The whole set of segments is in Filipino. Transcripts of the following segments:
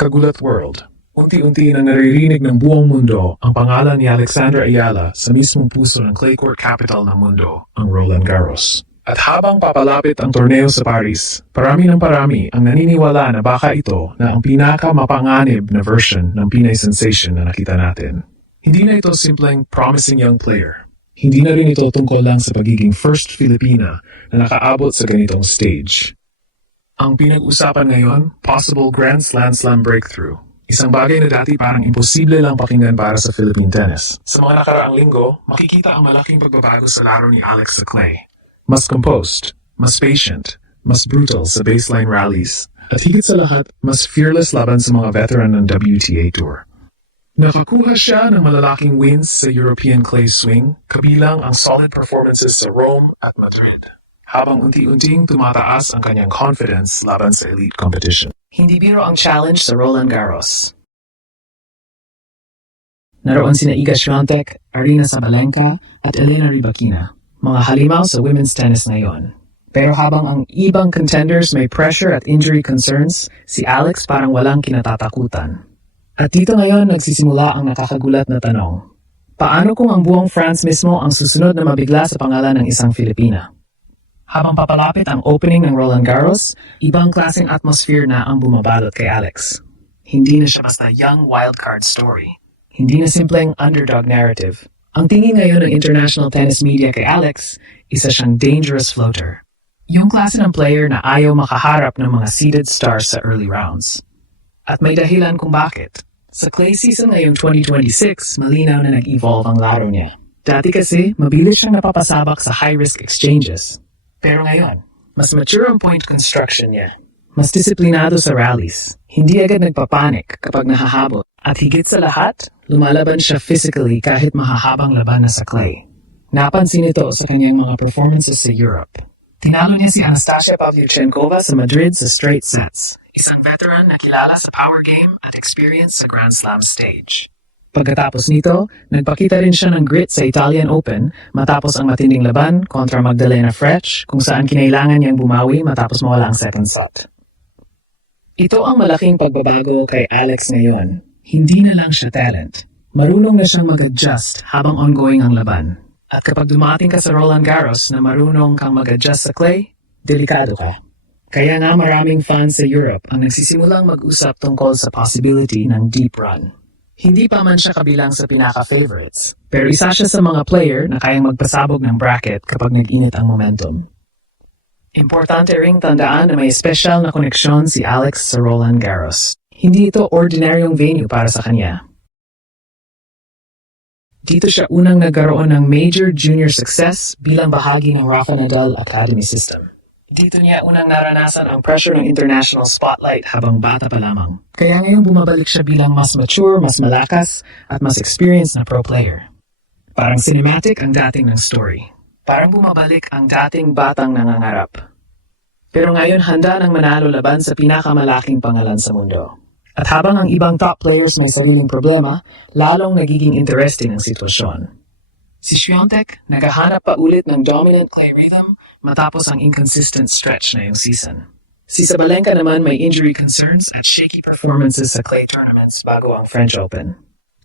Kagulat World. Unti-unti nang naririnig ng buong mundo ang pangalan ni Alexander Ayala sa mismong puso ng clay court capital ng mundo, ang Roland Garros. At habang papalapit ang torneo sa Paris, parami ang naniniwala na baka ito na ang pinaka-mapanganib na version ng Pinay sensation na nakita natin. Hindi na ito simpleng promising young player. Hindi na rin ito tungkol lang sa pagiging first Filipina na nakaabot sa ganitong stage. Ang pinag-usapan ngayon, possible Grand Slam breakthrough. Isang bagay na dati parang imposible lang pakinggan para sa Philippine tennis. Sa mga nakaraang linggo, makikita ang malaking pagbabago sa laro ni Alex sa clay. Mas composed, mas patient, mas brutal sa baseline rallies, at higit sa lahat, mas fearless laban sa mga veteran ng WTA Tour. Nakakuha siya ng malalaking wins sa European clay swing, kabilang ang solid performances sa Rome at Madrid, habang unti-unting tumataas ang kanyang confidence laban sa elite competition. Hindi biro ang challenge sa Roland Garros. Naroon sina Iga Swiatek, Aryna Sabalenka, at Elena Rybakina, mga halimaw sa women's tennis ngayon. Pero habang ang ibang contenders may pressure at injury concerns, si Alex parang walang kinatatakutan. At dito ngayon nagsisimula ang nakakagulat na tanong. Paano kung ang buong France mismo ang susunod na mabigla sa pangalan ng isang Filipina? Habang papalapit ang opening ng Roland Garros, ibang klaseng atmosphere na ang bumabalot kay Alex. Hindi na siya basta young wildcard story. Hindi na simpleng underdog narrative. Ang tingin ngayon ng international tennis media kay Alex, isa siyang dangerous floater. Yung klase ng player na ayaw makaharap ng mga seeded stars sa early rounds. At may dahilan kung bakit. Sa clay season ngayong 2026, malinaw na nag-evolve ang laro niya. Dati kasi, mabilis siyang napapasabak sa high-risk exchanges. Pero ngayon, mas mature ang point construction niya. Mas disiplinado sa rallies. Hindi agad nagpapanik kapag nahahabol. At higit sa lahat, lumalaban siya physically kahit mahahabang laban na sa clay. Napansin ito sa kanyang mga performances sa Europe. Tinalo niya si Anastasia Pavlyuchenkova sa Madrid sa straight sets. Isang veteran na kilala sa power game at experience sa Grand Slam stage. Pagkatapos nito, nagpakita rin siya ng grit sa Italian Open matapos ang matinding laban kontra Magdalena Frech kung saan kinailangan niyang bumawi matapos mawala ang second set. Ito ang malaking pagbabago kay Alex ngayon. Hindi na lang siya talent. Marunong na siyang mag-adjust habang ongoing ang laban. At kapag dumating ka sa Roland Garros na marunong kang mag-adjust sa clay, delikado ka. Kaya nga maraming fans sa Europe ang nagsisimulang mag-usap tungkol sa possibility ng deep run. Hindi pa man siya kabilang sa pinaka-favorites, pero isa siya sa mga player na kayang magpasabog ng bracket kapag nag-init ang momentum. Importante ring tandaan na may special na koneksyon si Alex sa Roland Garros. Hindi ito ordinaryong venue para sa kanya. Dito siya unang nagkaroon ng major junior success bilang bahagi ng Rafa Nadal Academy System. Dito niya unang naranasan ang pressure ng international spotlight habang bata pa lamang. Kaya ngayong bumabalik siya bilang mas mature, mas malakas, at mas experienced na pro player. Parang cinematic ang dating ng story. Parang bumabalik ang dating batang nangangarap. Pero ngayon handa nang manalo laban sa pinakamalaking pangalan sa mundo. At habang ang ibang top players may sariling problema, lalong nagiging interesting ang sitwasyon. Si Swiatek naghahanap pa ulit ng dominant clay rhythm matapos ang inconsistent stretch na yung season. Si Sabalenka naman may injury concerns at shaky performances sa clay tournaments bago ang French Open.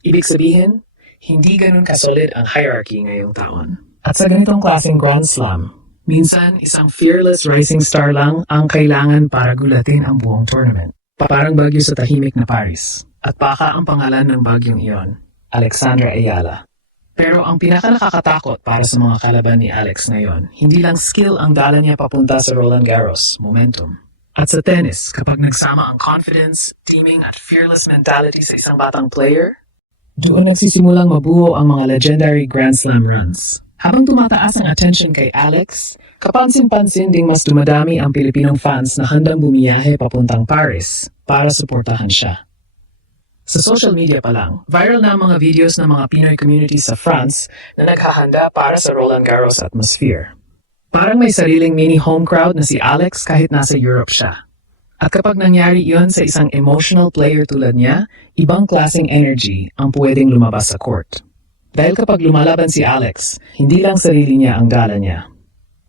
Ibig sabihin, hindi ganun kasolid ang hierarchy ngayong taon. At sa ganitong klaseng Grand Slam, minsan isang fearless rising star lang ang kailangan para gulatin ang buong tournament. Parang bagyo sa tahimik na Paris. At baka ang pangalan ng bagyong iyon, Alexander Ayala. Pero ang pinaka-nakakatakot para sa mga kalaban ni Alex ngayon, hindi lang skill ang dala niya papunta sa Roland Garros, momentum. At sa tennis, kapag nagsama ang confidence, teaming at fearless mentality sa isang batang player, doon nagsisimulang mabuo ang mga legendary Grand Slam runs. Habang tumataas ang attention kay Alex, kapansin-pansin ding mas dumadami ang Pilipinong fans na handang bumiyahe papuntang Paris para suportahan siya. Sa social media pa lang, viral na ang mga videos ng mga Pinoy community sa France na naghahanda para sa Roland Garros atmosphere. Parang may sariling mini home crowd na si Alex kahit nasa Europe siya. At kapag nangyari iyon sa isang emotional player tulad niya, ibang klaseng energy ang pwedeng lumabas sa court. Dahil kapag lumalaban si Alex, hindi lang sarili niya ang gala niya.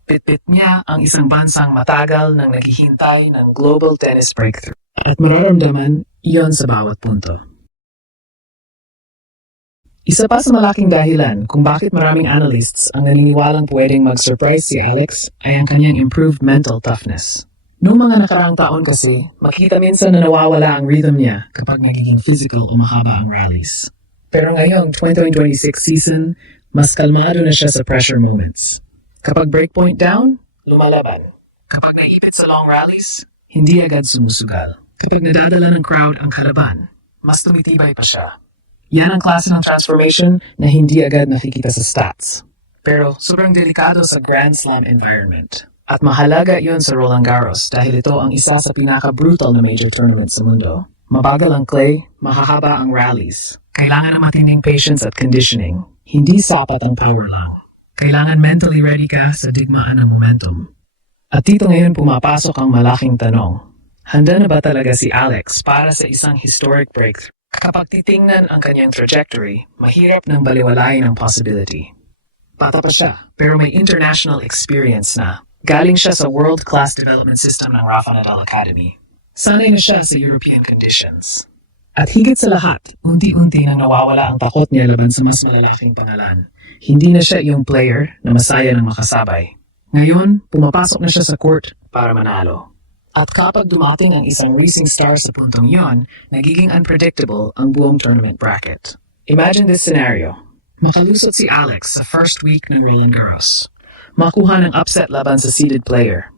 Pitpit niya ang isang bansang matagal nang naghihintay ng global tennis breakthrough. At mararamdaman iyon sa bawat punto. Isa pa sa malaking dahilan kung bakit maraming analysts ang naniniwalang pwedeng mag-surprise si Alex ay ang kanyang improved mental toughness. Noong mga nakaraang taon kasi, makita minsan na nawawala ang rhythm niya kapag nagiging physical o mahaba ang rallies. Pero ngayong 2026 season, mas kalmado na siya sa pressure moments. Kapag breakpoint down, lumalaban. Kapag naipit sa long rallies, hindi agad sumusugal. Kapag nadadala ng crowd ang kalaban, mas tumitibay pa siya. Yan ang klase ng transformation na hindi agad nakikita sa stats. Pero sobrang delikado sa Grand Slam environment. At mahalaga yon sa Roland Garros dahil ito ang isa sa pinaka-brutal na major tournament sa mundo. Mabagal ang clay, mahahaba ang rallies. Kailangan ng matinding patience at conditioning. Hindi sapat ang power lang. Kailangan mentally ready ka sa digmaan ng momentum. At dito ngayon pumapasok ang malaking tanong. Handa na ba talaga si Alex para sa isang historic breakthrough? Kapag titingnan ang kanyang trajectory, mahirap nang baliwalain ang possibility. Bata pa siya, pero may international experience na. Galing siya sa world-class development system ng Rafa Nadal Academy. Sanay na siya sa European conditions. At higit sa lahat, unti-unti nang nawawala ang takot niya laban sa mas malalaking pangalan. Hindi na siya yung player na masaya ng makasabay. Ngayon, pumapasok na siya sa court para manalo. At kapag dumating ang isang racing star sa puntong yon, nagiging unpredictable ang buong tournament bracket. Imagine this scenario. Makalusot si Alex sa first week ng Roland Garros. Makuha ng upset laban sa seeded player.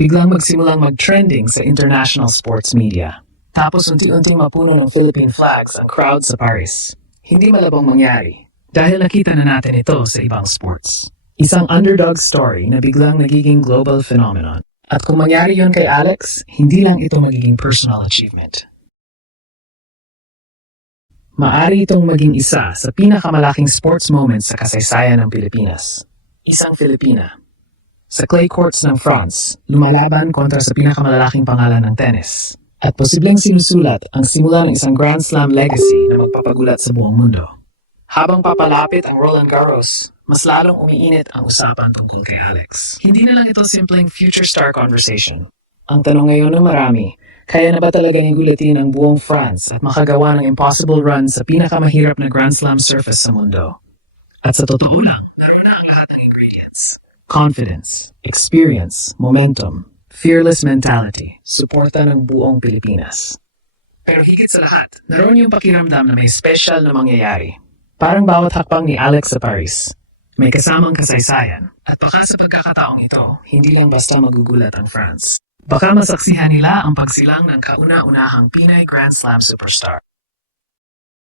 Biglang magsimulang mag-trending sa international sports media. Tapos unti-unting mapuno ng Philippine flags ang crowd sa Paris. Hindi malabong mangyari. Dahil nakita na natin ito sa ibang sports. Isang underdog story na biglang nagiging global phenomenon. At kung mangyari yon kay Alex, hindi lang ito magiging personal achievement. Maari itong maging isa sa pinakamalaking sports moments sa kasaysayan ng Pilipinas. Isang Filipina. Sa clay courts ng France, lumalaban kontra sa pinakamalalaking pangalan ng tennis. At posibleng sinusulat ang simula ng isang Grand Slam legacy na magpapagulat sa buong mundo. Habang papalapit ang Roland Garros, mas lalong umiinit ang usapan tungkol kay Alex. Hindi na lang ito simpleng future star conversation. Ang tanong ngayon ng marami, kaya na ba talaga nigulatin ang buong France at makagawa ng impossible run sa pinakamahirap na Grand Slam surface sa mundo? At sa totoo lang, naroon na ang lahat ng ingredients. Confidence, experience, momentum, fearless mentality, suporta ng buong Pilipinas. Pero higit sa lahat, naroon yung pakiramdam na may special na mangyayari. Parang bawat hakbang ni Alex sa Paris, may kasamang kasaysayan. At baka sa pagkakataong ito, hindi lang basta magugulat ang France. Baka masaksihan nila ang pagsilang ng kauna-unahang Pinay Grand Slam superstar.